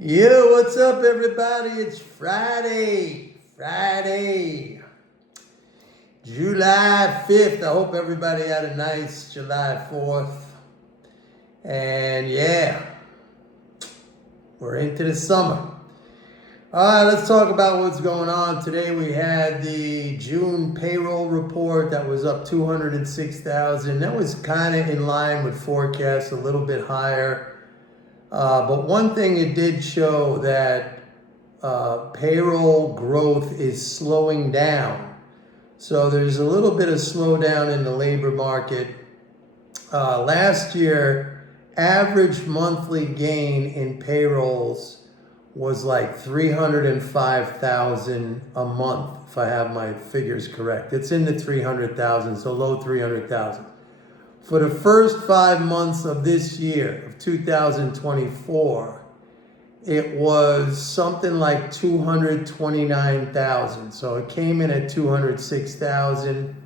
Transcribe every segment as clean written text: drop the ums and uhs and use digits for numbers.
Yo, what's up, everybody? It's Friday, July 5th. I hope everybody had a nice July 4th. And yeah, we're into the summer. All right, let's talk about what's going on. Today we had the June payroll report that was up 206,000. That was kind of in line with forecasts, a little bit higher. But one thing it did show that payroll growth is slowing down. So there's a little bit of slowdown in the labor market. Last year, average monthly gain in payrolls was like 305,000 a month, if I have my figures correct. It's in the 300,000, so low 300,000. For the first 5 months of this year, of 2024, it was something like 229,000. So it came in at 206,000.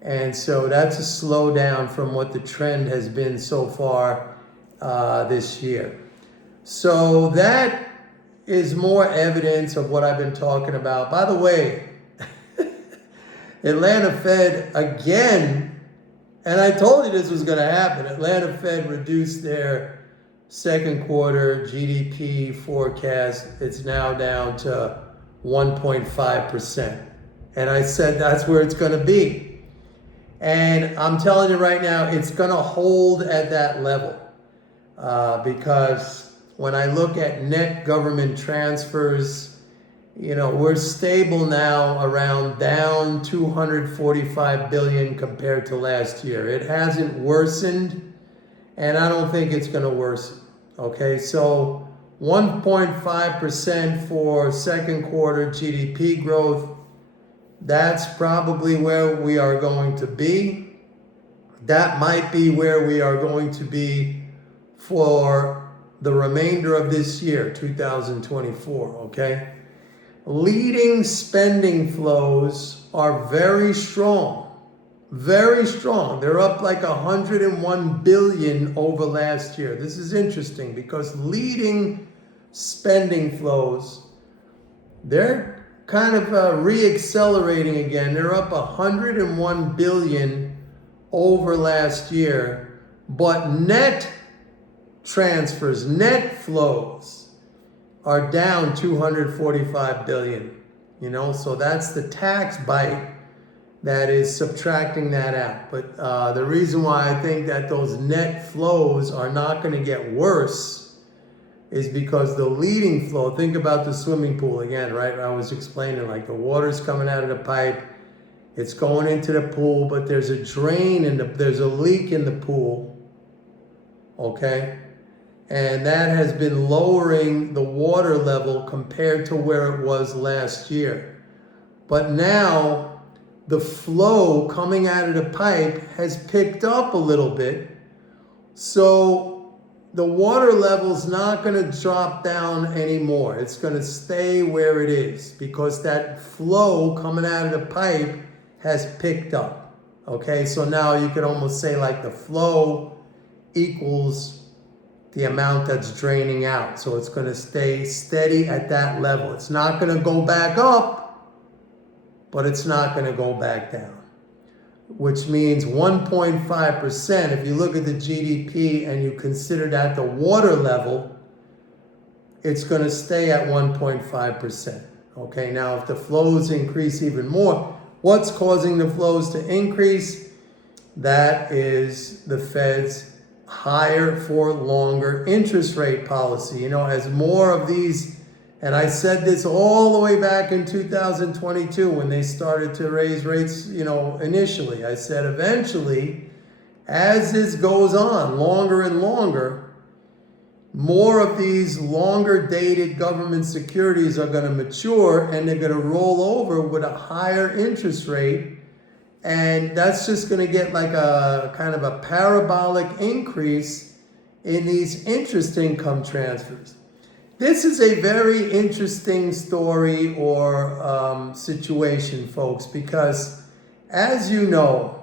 And so that's a slowdown from what the trend has been so far this year. So that is more evidence of what I've been talking about. By the way, Atlanta Fed again, and I told you this was going to happen. Atlanta Fed reduced their second quarter GDP forecast. It's now down to 1.5%. And I said that's where it's going to be. And I'm telling you right now, it's going to hold at that level. Because when I look at net government transfers, we're stable now around down 245 billion compared to last year. It hasn't worsened, and I don't think it's going to worsen. Okay, so 1.5% for second quarter GDP growth, that's probably where we are going to be. That might be where we are going to be for the remainder of this year, 2024, okay? Leading spending flows are very strong. Very strong. They're up like 101 billion over last year. This is interesting because leading spending flows, they're kind of re-accelerating again. They're up 101 billion over last year, but net transfers, net flows are down 245 billion, so that's the tax bite that is subtracting that out. But the reason why I think that those net flows are not going to get worse is because the leading flow, think about the swimming pool again, right? I was explaining, like, the water's coming out of the pipe, it's going into the pool, but there's a drain there's a leak in the pool, okay? And that has been lowering the water level compared to where it was last year. But now the flow coming out of the pipe has picked up a little bit. So the water level's not going to drop down anymore. It's going to stay where it is because that flow coming out of the pipe has picked up. Okay, so now you could almost say like the flow equals the amount that's draining out. So it's going to stay steady at that level. It's not going to go back up, but it's not going to go back down, which means 1.5%. If you look at the GDP and you consider that the water level, it's going to stay at 1.5%. Okay, now if the flows increase even more, what's causing the flows to increase? That is the Fed's higher for longer interest rate policy. As more of these, and I said this all the way back in 2022 when they started to raise rates, initially. I said eventually, as this goes on longer and longer, more of these longer dated government securities are going to mature and they're going to roll over with a higher interest rate. And that's just going to get like a kind of a parabolic increase in these interest income transfers. This is a very interesting story or situation, folks, because as you know,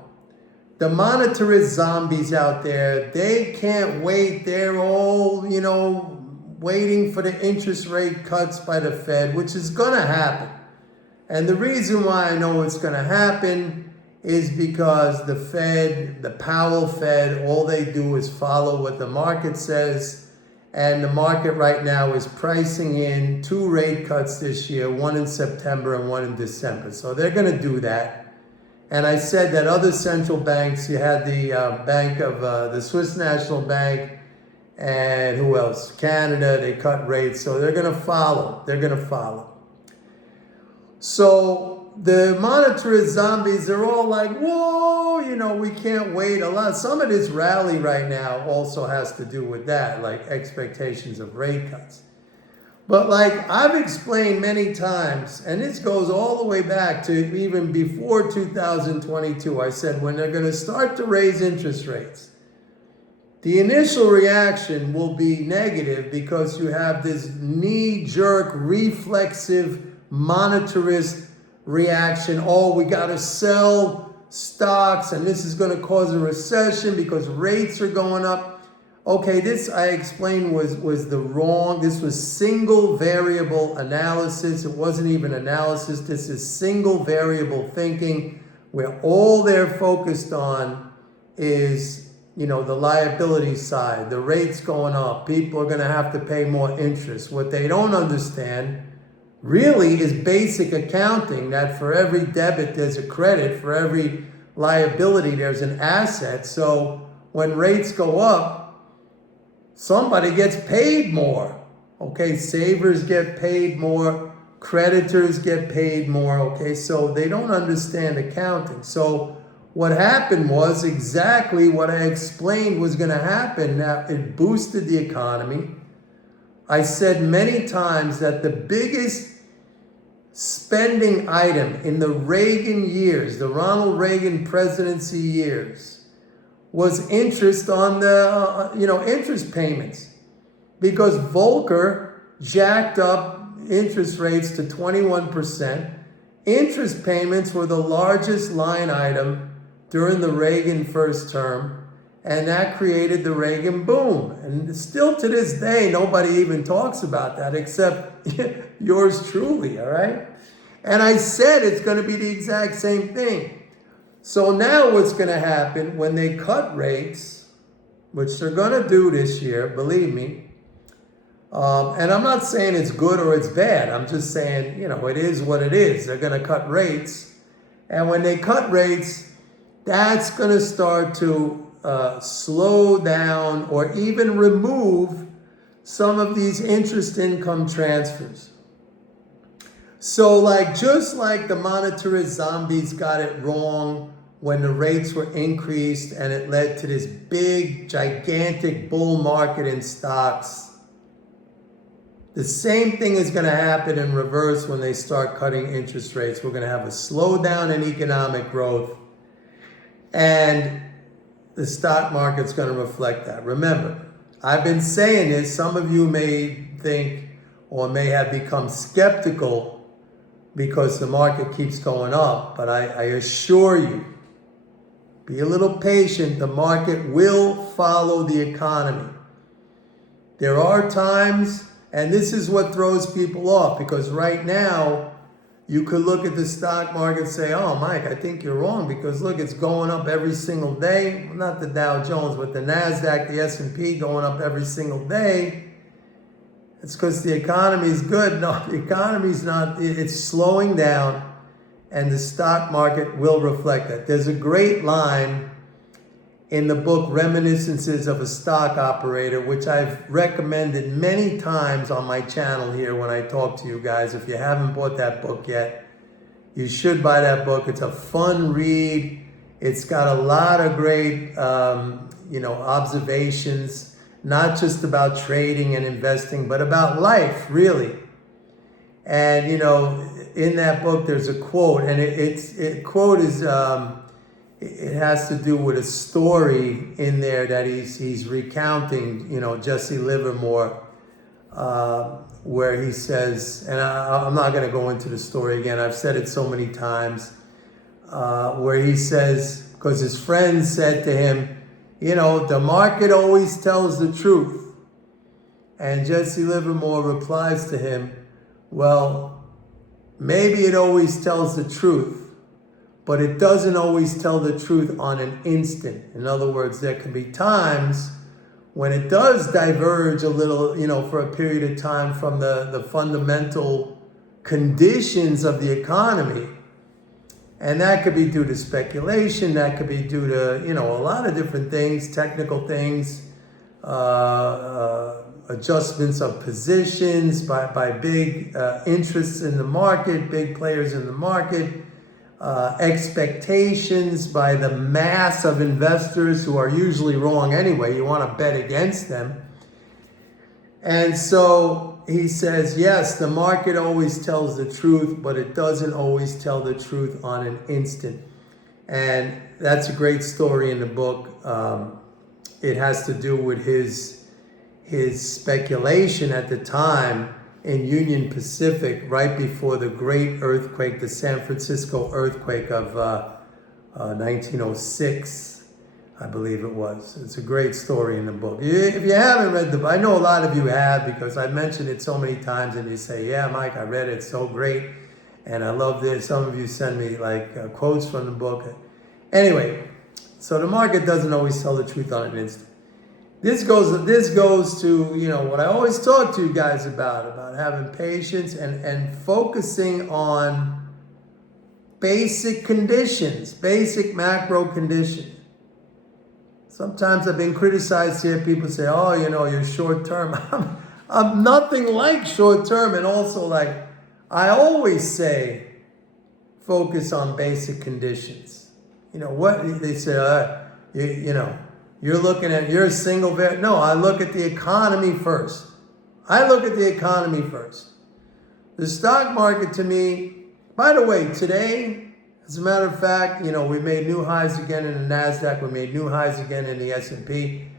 the monetarist zombies out there, they can't wait. They're all, waiting for the interest rate cuts by the Fed, which is going to happen. And the reason why I know it's going to happen is because the Fed, the Powell Fed, all they do is follow what the market says. And the market right now is pricing in 2 rate cuts this year, one in September and one in December. So they're going to do that. And I said that other central banks, you had the the Swiss National Bank, and who else? Canada, they cut rates. So they're going to follow. They're going to follow. So the monetarist zombies, they're all like, whoa, we can't wait. Some of this rally right now also has to do with that, like expectations of rate cuts. But like I've explained many times, and this goes all the way back to even before 2022, I said when they're going to start to raise interest rates, the initial reaction will be negative because you have this knee-jerk, reflexive, monetarist reaction. Oh, we got to sell stocks and this is going to cause a recession because rates are going up. Okay, this I explained was this was single variable analysis. It wasn't even analysis. This is single variable thinking where all they're focused on is the liability side, the rates going up. People are going to have to pay more interest. What they don't understand really is basic accounting, that for every debit there's a credit, for every liability there's an asset. So when rates go up, somebody gets paid more. Okay, savers get paid more, creditors get paid more. Okay, so they don't understand accounting. So what happened was exactly what I explained was going to happen. Now, it boosted the economy. I said many times that the biggest spending item in the Reagan years, the Ronald Reagan presidency years, was interest on the, interest payments. Because Volcker jacked up interest rates to 21%. Interest payments were the largest line item during the Reagan first term, and that created the Reagan boom. And still to this day, nobody even talks about that except yours truly, all right? And I said it's going to be the exact same thing. So now what's going to happen when they cut rates, which they're going to do this year, believe me, and I'm not saying it's good or it's bad. I'm just saying, it is what it is. They're going to cut rates. And when they cut rates, that's going to start to slow down or even remove some of these interest income transfers. So just like the monetarist zombies got it wrong when the rates were increased and it led to this big, gigantic bull market in stocks, the same thing is going to happen in reverse when they start cutting interest rates. We're going to have a slowdown in economic growth, and the stock market's going to reflect that. Remember, I've been saying this. Some of you may think or may have become skeptical because the market keeps going up. But I assure you, be a little patient. The market will follow the economy. There are times, and this is what throws people off, because right now, you could look at the stock market and say, oh, Mike, I think you're wrong because look, it's going up every single day. Well, not the Dow Jones, but the NASDAQ, the S&P going up every single day. It's because the economy is good. No, the economy's not. It's slowing down, and the stock market will reflect that. There's a great line in the book Reminiscences of a Stock Operator, which I've recommended many times on my channel here when I talk to you guys. If you haven't bought that book yet, you should buy that book. It's a fun read. It's got a lot of great, observations, not just about trading and investing, but about life, really. And, in that book, there's a quote, and quote is, it has to do with a story in there that he's recounting, Jesse Livermore, where he says, and I'm not going to go into the story again, I've said it so many times, where he says, because his friend said to him, the market always tells the truth. And Jesse Livermore replies to him, well, maybe it always tells the truth, but it doesn't always tell the truth on an instant. In other words, there can be times when it does diverge a little, for a period of time from the fundamental conditions of the economy. And that could be due to speculation, that could be due to, a lot of different things, technical things, adjustments of positions by big interests in the market, big players in the market, expectations by the mass of investors who are usually wrong anyway. You want to bet against them. And so he says, yes, the market always tells the truth, but it doesn't always tell the truth on an instant. And that's a great story in the book. It has to do with his speculation at the time in Union Pacific, right before the great earthquake, the San Francisco earthquake of 1906. I believe it was. It's a great story in the book. If you haven't read the book, I know a lot of you have because I mentioned it so many times and you say, yeah, Mike, I read it. It's so great. And I love this. Some of you send me quotes from the book. Anyway, so the market doesn't always tell the truth on an instant. This goes to, what I always talk to you guys about having patience and focusing on basic conditions, basic macro conditions. Sometimes I've been criticized here. People say, oh, you're short term. I'm nothing like short term. And also, I always say, focus on basic conditions. What they say, you're looking at your single variable. No, I look at the economy first. The stock market to me, by the way, today, as a matter of fact, we made new highs again in the NASDAQ. We made new highs again in the S&P.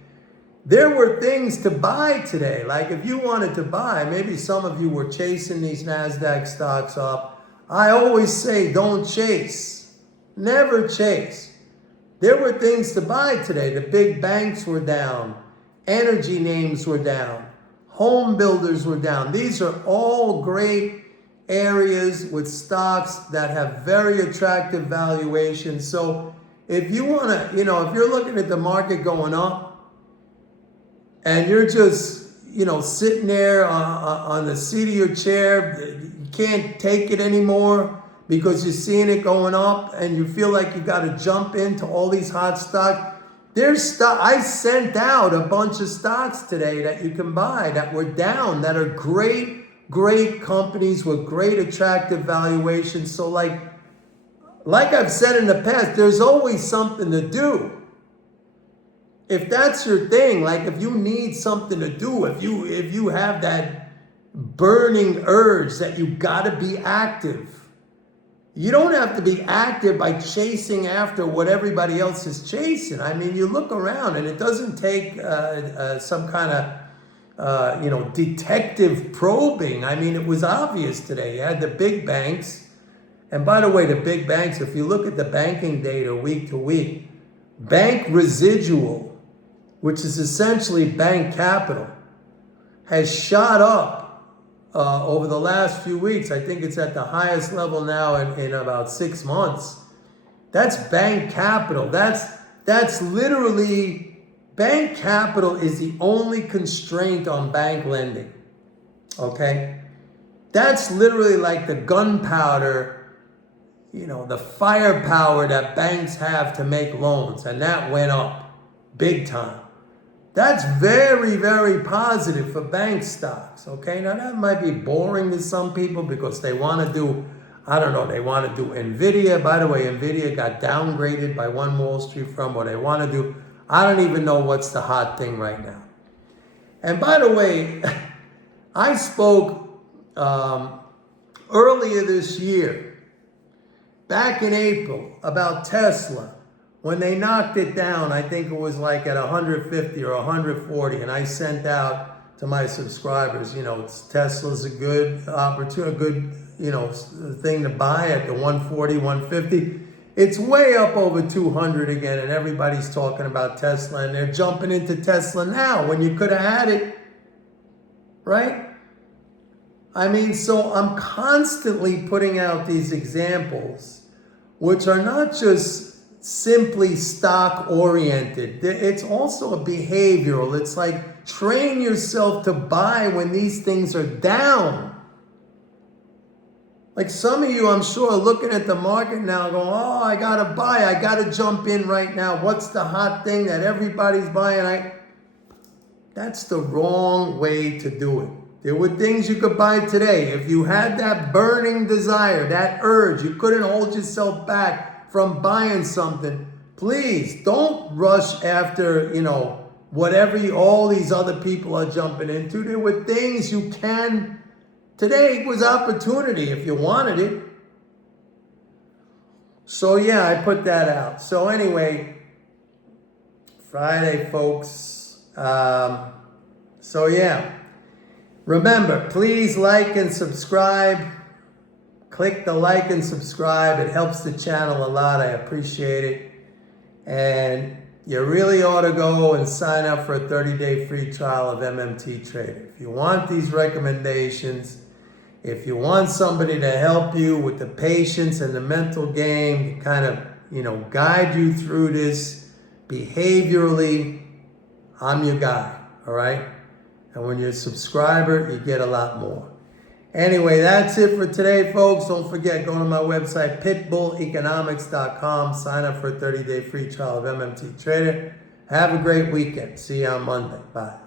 There were things to buy today. Like if you wanted to buy, maybe some of you were chasing these NASDAQ stocks up. I always say don't chase. Never chase. There were things to buy today. The big banks were down. Energy names were down. Home builders were down. These are all great areas with stocks that have very attractive valuations. So if you want to, if you're looking at the market going up and you're just, sitting there on the seat of your chair, you can't take it anymore because you're seeing it going up and you feel like you got to jump into all these hot stocks. I sent out a bunch of stocks today that you can buy that were down, that are great companies with great attractive valuations. So like I've said in the past, there's always something to do. If that's your thing, if you need something to do, if you have that burning urge that you got to be active, you don't have to be active by chasing after what everybody else is chasing. I mean, you look around and it doesn't take some kind of detective probing. I mean, it was obvious today. You had the big banks. And by the way, the big banks, if you look at the banking data week to week, bank residual, which is essentially bank capital, has shot up over the last few weeks. I think it's at the highest level now in about 6 months. That's bank capital. That's literally, bank capital is the only constraint on bank lending, okay? That's literally like the gunpowder, the firepower that banks have to make loans, and that went up big time. That's very, very positive for bank stocks, okay? Now, that might be boring to some people because they want to do, they want to do NVIDIA. By the way, NVIDIA got downgraded by one Wall Street firm. What they want to do, I don't even know what's the hot thing right now. And by the way, I spoke earlier this year, back in April, about Tesla. When they knocked it down, I think it was like at 150 or 140, and I sent out to my subscribers, Tesla's a good opportunity, a good, thing to buy at the 140, 150. It's way up over 200 again, and everybody's talking about Tesla, and they're jumping into Tesla now when you could have had it right? I mean, so I'm constantly putting out these examples, which are not just simply stock oriented. It's also a behavioral. It's like train yourself to buy when these things are down. Like some of you, I'm sure, are looking at the market now going, oh, I got to buy. I got to jump in right now. What's the hot thing that everybody's buying? That's the wrong way to do it. There were things you could buy today. If you had that burning desire, that urge, you couldn't hold yourself back from buying something, please don't rush after, whatever all these other people are jumping into. There were things you can. Today was opportunity if you wanted it. So yeah, I put that out. So anyway, Friday, folks. So yeah. Remember, please like and subscribe. Click the like and subscribe. It helps the channel a lot. I appreciate it. And you really ought to go and sign up for a 30-day free trial of MMT Trader. If you want these recommendations, if you want somebody to help you with the patience and the mental game to kind of, guide you through this behaviorally, I'm your guy, all right? And when you're a subscriber, you get a lot more. Anyway, that's it for today, folks. Don't forget, go to my website, pitbulleconomics.com. Sign up for a 30-day free trial of MMT Trader. Have a great weekend. See you on Monday. Bye.